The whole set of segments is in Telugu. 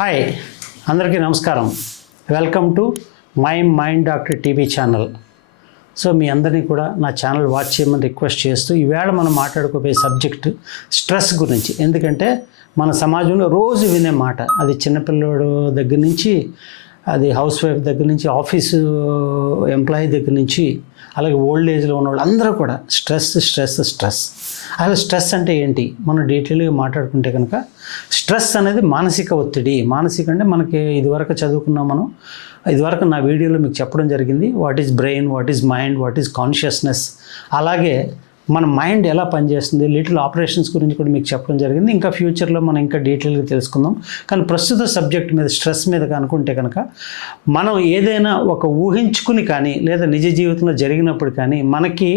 హాయ్ అందరికీ నమస్కారం. Welcome to my mind doctor TV channel. So మీ అందరినీ కూడా నా ఛానల్ వాచ్ చేయమని రిక్వెస్ట్ చేస్తూ ఈవేళ మనం మాట్లాడుకోబోయే సబ్జెక్ట్ స్ట్రెస్ గురించి. ఎందుకంటే మన సమాజంలో రోజు వినే మాట, అది చిన్నపిల్లడు దగ్గర నుంచి, అది హౌస్ వైఫ్ దగ్గర నుంచి, ఆఫీసు ఎంప్లాయీ దగ్గర నుంచి, అలాగే ఓల్డ్ ఏజ్లో ఉన్న వాళ్ళు అందరూ కూడా స్ట్రెస్ స్ట్రెస్ స్ట్రెస్. అసలు స్ట్రెస్ అంటే ఏంటి మనం డీటెయిల్గా మాట్లాడుకుంటే కనుక, స్ట్రెస్ అనేది మానసిక ఒత్తిడి. మానసిక అంటే మనకి ఇదివరకు చదువుకున్నాం మనం, ఇదివరకు నా వీడియోలో మీకు చెప్పడం జరిగింది what is brain, what is mind, what is consciousness. అలాగే మన మైండ్ ఎలా పనిచేస్తుంది, లిటిల్ ఆపరేషన్స్ గురించి కూడా మీకు చెప్పడం జరిగింది. ఇంకా ఫ్యూచర్లో మనం ఇంకా డీటెయిల్గా తెలుసుకుందాం. కానీ ప్రస్తుత సబ్జెక్ట్ మీద, స్ట్రెస్ మీద అనుకుంటే కనుక, మనం ఏదైనా ఒక ఊహించుకుని కానీ లేదా నిజ జీవితంలో జరిగినప్పుడు కానీ మనకి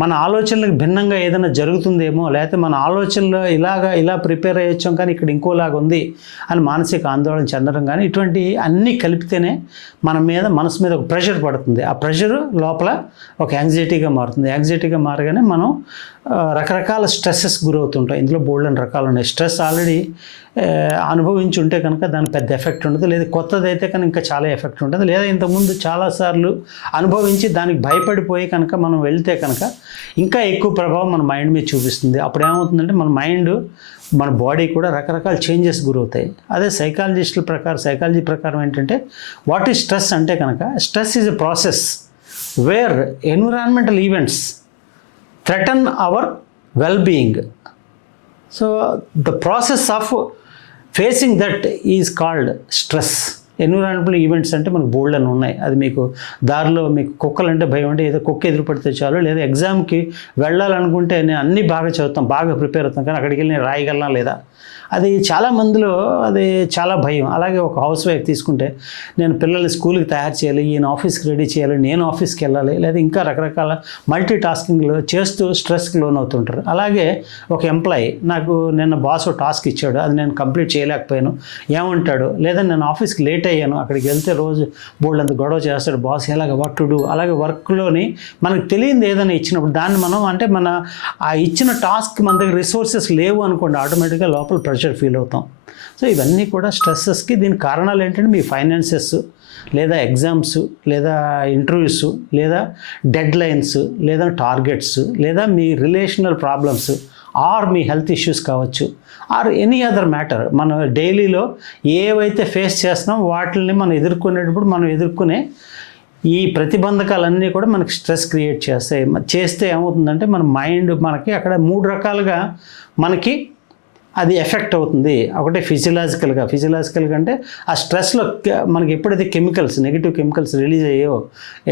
మన ఆలోచనలకు భిన్నంగా ఏదైనా జరుగుతుందేమో, లేకపోతే మన ఆలోచనలో ఇలా ప్రిపేర్ అయ్యొచ్చాం కానీ ఇక్కడ ఇంకోలాగా ఉంది అని మానసిక ఆందోళన చెందడం కానీ, ఇటువంటి అన్నీ కలిపితేనే మన మీద, మనసు మీద ఒక ప్రెషర్ పడుతుంది. ఆ ప్రెషర్ లోపల ఒక యాంగ్జైటీగా మారుతుంది. యాంగ్జైటీగా మారగానే మనం రకరకాల స్ట్రెస్సెస్ గురవుతుంటాం. ఇందులో బోల్డెన్ రకాలు ఉన్నాయి. స్ట్రెస్ ఆల్రెడీ అనుభవించి ఉంటే కనుక దాని పెద్ద ఎఫెక్ట్ ఉండదు, లేదా కొత్తదైతే కనుక ఇంకా చాలా ఎఫెక్ట్ ఉంటుంది, లేదా ఇంతకుముందు చాలాసార్లు అనుభవించి దానికి భయపడిపోయి కనుక మనం వెళ్తే కనుక ఇంకా ఎక్కువ ప్రభావం మన మైండ్ మీద చూపిస్తుంది. అప్పుడు ఏమవుతుందంటే మన మైండ్, మన బాడీ కూడా రకరకాల చేంజెస్ గురవుతాయి. అదే సైకాలజీ ప్రకారం ఏంటంటే, వాట్ ఈజ్ స్ట్రెస్ అంటే కనుక, stress is a process where environmental events threaten our well-being. So the process of facing that is called stress. Environmental events అంటే మనకు బోల్డ్ అని ఉన్నాయి. అది మీకు దారిలో మీకు కుక్కలు అంటే భయం, అంటే ఏదో కుక్క ఎదురు పడితే చాలు, లేదా ఎగ్జామ్కి వెళ్ళాలనుకుంటే నేను అన్నీ బాగా చదువుతాం, బాగా ప్రిపేర్ అవుతాం, కానీ అక్కడికి వెళ్ళి నేను రాయగలనా లేదా, అది చాలా మందిలో అది చాలా భయం. అలాగే ఒక హౌస్ వైఫ్ తీసుకుంటే, నేను పిల్లల్ని స్కూల్కి తయారు చేయాలి, ఈయన ఆఫీస్కి రెడీ చేయాలి, నేను ఆఫీస్కి వెళ్ళాలి, లేదా ఇంకా రకరకాల మల్టీ టాస్కింగ్లు చేస్తూ స్ట్రెస్కి లోన్ అవుతుంటారు. అలాగే ఒక ఎంప్లాయీ, నాకు నిన్న బాస్ టాస్క్ ఇచ్చాడు, అది నేను కంప్లీట్ చేయలేకపోయాను, ఏమంటాడు, లేదా నేను ఆఫీస్కి లేట్ అయ్యాను, అక్కడికి వెళ్తే రోజు బోల్డ్ అంత గొడవ చేస్తాడు బాస్, ఎలాగ వాట్ టు డూ. అలాగే వర్క్లోని మనకు తెలియదు ఏదైనా ఇచ్చినప్పుడు దాన్ని మనం, అంటే మన ఆ ఇచ్చిన టాస్క్ మన దగ్గర రిసోర్సెస్ లేవు అనుకోండి, ఆటోమేటిక్గా లోపల ప్రెషర్ ఫీల్ అవుతాం. సో ఇవన్నీ కూడా స్ట్రెస్సెస్కి. దీని కారణాలు ఏంటంటే మీ ఫైనాన్సెస్, లేదా ఎగ్జామ్స్, లేదా ఇంటర్వ్యూస్, లేదా డెడ్ లైన్స్, లేదా టార్గెట్స్, లేదా మీ రిలేషనల్ ప్రాబ్లమ్స్, ఆర్ మీ హెల్త్ ఇష్యూస్ కావచ్చు, ఆర్ ఎనీ అదర్ మ్యాటర్. మనం డైలీలో ఏవైతే ఫేస్ చేస్తున్నాం వాటిని మనం ఎదుర్కొనేటప్పుడు మనం ఎదుర్కొనే ఈ ప్రతిబంధకాలన్నీ కూడా మనకి స్ట్రెస్ క్రియేట్ చేస్తాయి. చేస్తే ఏమవుతుందంటే మన మైండ్ మనకి అక్కడ మూడు రకాలుగా మనకి అది ఎఫెక్ట్ అవుతుంది. ఒకటి ఫిజియలాజికల్గా అంటే ఆ స్ట్రెస్లో మనకి ఎప్పుడైతే కెమికల్స్, నెగిటివ్ కెమికల్స్ రిలీజ్ అయ్యాయో,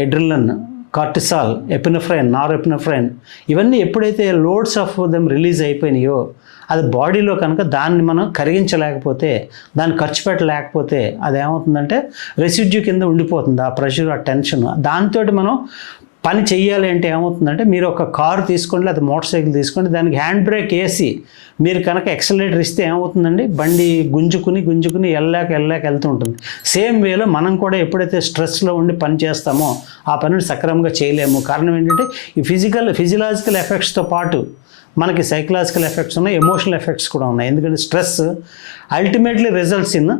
ఎడ్రినలిన్, కార్టిసాల్, ఎపినెఫ్రైన్, నారెపినెఫ్రైన్, ఇవన్నీ ఎప్పుడైతే లోడ్స్ ఆఫ్ దెమ్ రిలీజ్ అయిపోయినాయో, అది బాడీలో కనుక దాన్ని మనం కరిగించలేకపోతే, దాన్ని ఖర్చు పెట్టలేకపోతే అది ఏమవుతుందంటే రెసిడ్యూ కింద ఉండిపోతుంది. ఆ ప్రెషర్, ఆ టెన్షన్, దాంతో మనం పని చెయ్యాలి అంటే ఏమవుతుందంటే, మీరు ఒక కారు తీసుకోండి, లేదా మోటార్ సైకిల్ తీసుకోండి, దానికి హ్యాండ్ బ్రేక్ వేసి మీరు కనుక ఎక్సలరేటర్ ఇస్తే ఏమవుతుందండి, బండి గుంజుకుని వెళ్ళాక వెళ్తూ ఉంటుంది. సేమ్ వేలో మనం కూడా ఎప్పుడైతే స్ట్రెస్లో ఉండి పని చేస్తామో ఆ పనిని సక్రమంగా చేయలేము. కారణం ఏంటంటే ఈ ఫిజియలాజికల్ ఎఫెక్ట్స్తో పాటు మనకి సైకలాజికల్ ఎఫెక్ట్స్ ఉన్నాయి, ఎమోషనల్ ఎఫెక్ట్స్ కూడా ఉన్నాయి. ఎందుకంటే stress ultimately results in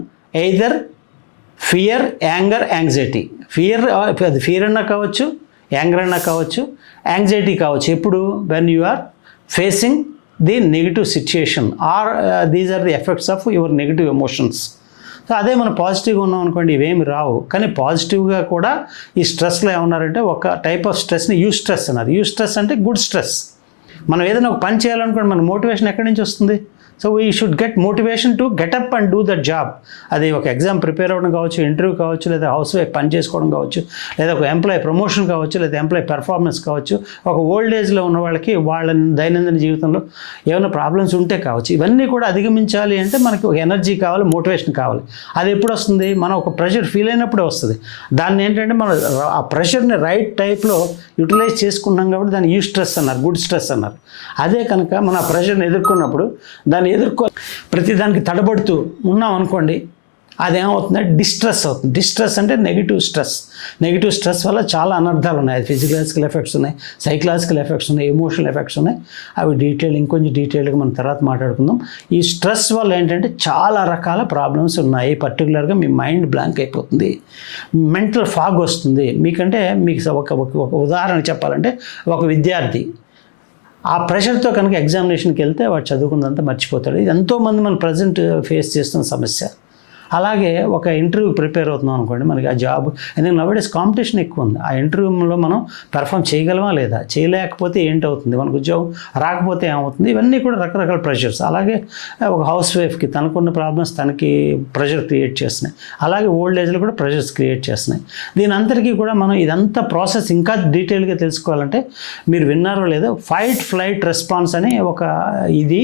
either fear, anger, anxiety. అది ఫియర్ అన్నా కావచ్చు, యాంగర్ అన్నా కావచ్చు, యాంగ్జైటీ కావచ్చు. ఎప్పుడు when you are facing the negative situation, are these are the effects of your negative emotions. So అదే మనం పాజిటివ్గా ఉన్నాం అనుకోండి, ఇవేమి రావు. కానీ పాజిటివ్గా కూడా ఈ స్ట్రెస్లో ఏమన్నారంటే, ఒక టైప్ ఆఫ్ స్ట్రెస్ని యూ స్ట్రెస్ అన్నారు. యూ స్ట్రెస్ అంటే గుడ్ స్ట్రెస్. మనం ఏదైనా ఒక పని చేయాలనుకోండి, మన మోటివేషన్ ఎక్కడి నుంచి వస్తుంది? So we should get motivation to get up and do that job. అది ఒక ఎగ్జామ్ ప్రిపేర్ అవ్వడం కావచ్చు, ఇంటర్వ్యూ కావచ్చు, లేదా హౌస్ వైఫ్ పని చేసుకోవడం కావచ్చు, లేదా ఒక ఎంప్లాయీ ప్రమోషన్ కావచ్చు, లేదా ఎంప్లాయీ పెర్ఫార్మెన్స్ కావచ్చు, ఒక ఓల్డ్ ఏజ్లో ఉన్న వాళ్ళకి వాళ్ళ దైనందిన జీవితంలో ఏమైనా ప్రాబ్లమ్స్ ఉంటే కావచ్చు. ఇవన్నీ కూడా అధిగమించాలి అంటే మనకి ఒక ఎనర్జీ కావాలి, మోటివేషన్ కావాలి. అది ఎప్పుడు వస్తుంది? మనం ఒక ప్రెషర్ ఫీల్ అయినప్పుడే వస్తుంది. దాన్ని ఏంటంటే మనం ఆ ప్రెషర్ని రైట్ టైప్లో యూటిలైజ్ చేసుకున్నాం కాబట్టి దాన్ని యూ స్ట్రెస్ అన్నారు, గుడ్ స్ట్రెస్ అన్నారు. అదే కనుక మన ఆ ప్రెషర్ని ఎదుర్కొన్నప్పుడు, దాన్ని ప్రతిదానికి తడబడుతూ ఉన్నాం అనుకోండి, అదేమవుతుంది, డిస్ట్రెస్ అవుతుంది. డిస్ట్రెస్ అంటే నెగిటివ్ స్ట్రెస్ వల్ల చాలా అనర్థాలు ఉన్నాయి. అది ఫిజికలాజికల్ ఎఫెక్ట్స్ ఉన్నాయి, సైకలాజికల్ ఎఫెక్ట్స్ ఉన్నాయి, ఎమోషనల్ ఎఫెక్ట్స్ ఉన్నాయి. అవి ఇంకొంచెం డీటెయిల్గా మనం తర్వాత మాట్లాడుకుందాం. ఈ స్ట్రెస్ వల్ల ఏంటంటే చాలా రకాల ప్రాబ్లమ్స్ ఉన్నాయి. పర్టికులర్గా మీ మైండ్ బ్లాంక్ అయిపోతుంది, మెంటల్ ఫాగ్ వస్తుంది. మీకు ఒక ఉదాహరణ చెప్పాలంటే, ఒక విద్యార్థి ఆ ప్రెషర్తో కనుక ఎగ్జామినేషన్కి వెళ్తే వాడు చదువుకుందంతా మర్చిపోతాడు. ఇది ఎంతోమంది మనం ప్రజెంట్ ఫేస్ చేస్తున్న సమస్య. అలాగే ఒక ఇంటర్వ్యూకి ప్రిపేర్ అవుతున్నాం అనుకోండి, మనకి ఆ జాబ్, ఎందుకంటే నవ్వేడేస్ కాంపిటీషన్ ఎక్కువ ఉంది. ఆ ఇంటర్వ్యూలో మనం పెర్ఫామ్ చేయగలమా లేదా, చేయలేకపోతే ఏంటవుతుంది, మనకు ఉద్యోగం రాకపోతే ఏమవుతుంది, ఇవన్నీ కూడా రకరకాల ప్రెషర్స్. అలాగే ఒక హౌస్ వైఫ్కి తనకున్న ప్రాబ్లమ్స్ తనకి ప్రెషర్ క్రియేట్ చేస్తున్నాయి. అలాగే ఓల్డ్ ఏజ్లో కూడా ప్రెషర్స్ క్రియేట్ చేస్తున్నాయి. దీని అందరికీ కూడా మనం ఇదంతా ప్రాసెస్ ఇంకా డీటెయిల్గా తెలుసుకోవాలంటే, మీరు విన్నారో లేదో, ఫైట్ ఫ్లైట్ రెస్పాన్స్ అని ఒక ఇది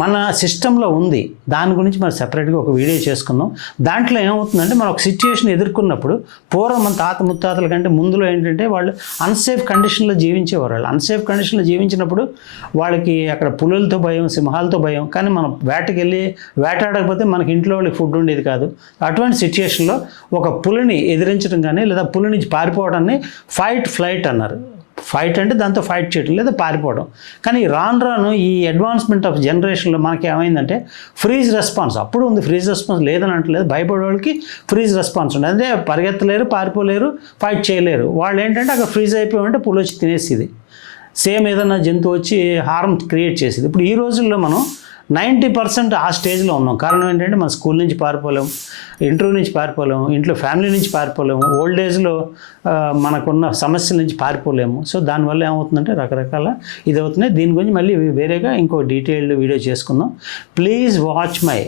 మన సిస్టంలో ఉంది. దాని గురించి మనం సెపరేట్గా ఒక వీడియో చేసుకుందాం. దాంట్లో ఏమవుతుందంటే, మనం ఒక సిచ్యుయేషన్ ఎదుర్కొన్నప్పుడు, పూర్వం మన తాత ముత్తాతల కంటే ముందులో ఏంటంటే వాళ్ళు అన్సేఫ్ కండిషన్లో జీవించేవారు. వాళ్ళు అన్సేఫ్ కండిషన్లో జీవించినప్పుడు వాళ్ళకి అక్కడ పులులతో భయం, సింహాలతో భయం. కానీ మనం వేటాడకపోతే మనకి ఇంట్లో వాళ్ళకి ఫుడ్ ఉండేది కాదు. అటువంటి సిచ్యుయేషన్లో ఒక పులిని ఎదిరించడం కానీ లేదా పులి నుంచి పారిపోవడాన్ని ఫైట్ ఫ్లైట్ అన్నారు. ఫైట్ అంటే దాంతో ఫైట్ చేయడం లేదా పారిపోవడం. కానీ రాను ఈ అడ్వాన్స్మెంట్ ఆఫ్ జనరేషన్లో మనకి ఏమైందంటే ఫ్రీజ్ రెస్పాన్స్. అప్పుడు ఉంది ఫ్రీజ్ రెస్పాన్స్, లేదని అంటలేదు. భయపడే వాళ్ళకి ఫ్రీజ్ రెస్పాన్స్ ఉండదు. అదే పరిగెత్తలేరు, పారిపోలేరు, ఫైట్ చేయలేరు. వాళ్ళు ఏంటంటే అక్కడ ఫ్రీజ్ అయిపోయామంటే పులి వచ్చి తినేసేది, సేమ్ ఏదైనా జంతువు వచ్చి హార్మ్ క్రియేట్ చేసేది. ఇప్పుడు ఈ రోజుల్లో మనం 90% ఆ స్టేజ్లో ఉన్నాం. కారణం ఏంటంటే, మన స్కూల్ నుంచి పారిపోలేము, ఇంటర్వ్యూ నుంచి పారిపోలేము, ఇంట్లో ఫ్యామిలీ నుంచి పారిపోలేము, ఓల్డ్ ఏజ్లో మనకున్న సమస్యల నుంచి పారిపోలేము. సో దానివల్ల ఏమవుతుందంటే రకరకాల ఇది అవుతున్నాయి. దీని గురించి మళ్ళీ వేరేగా ఇంకో డీటెయిల్డ్ వీడియో చేసుకుందాం. Please watch my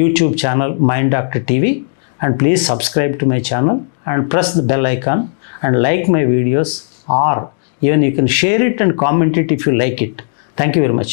YouTube channel mind doctor TV and please subscribe to my channel and press the bell icon and like my videos, or even you can share it and comment it if you like it. Thank you very much.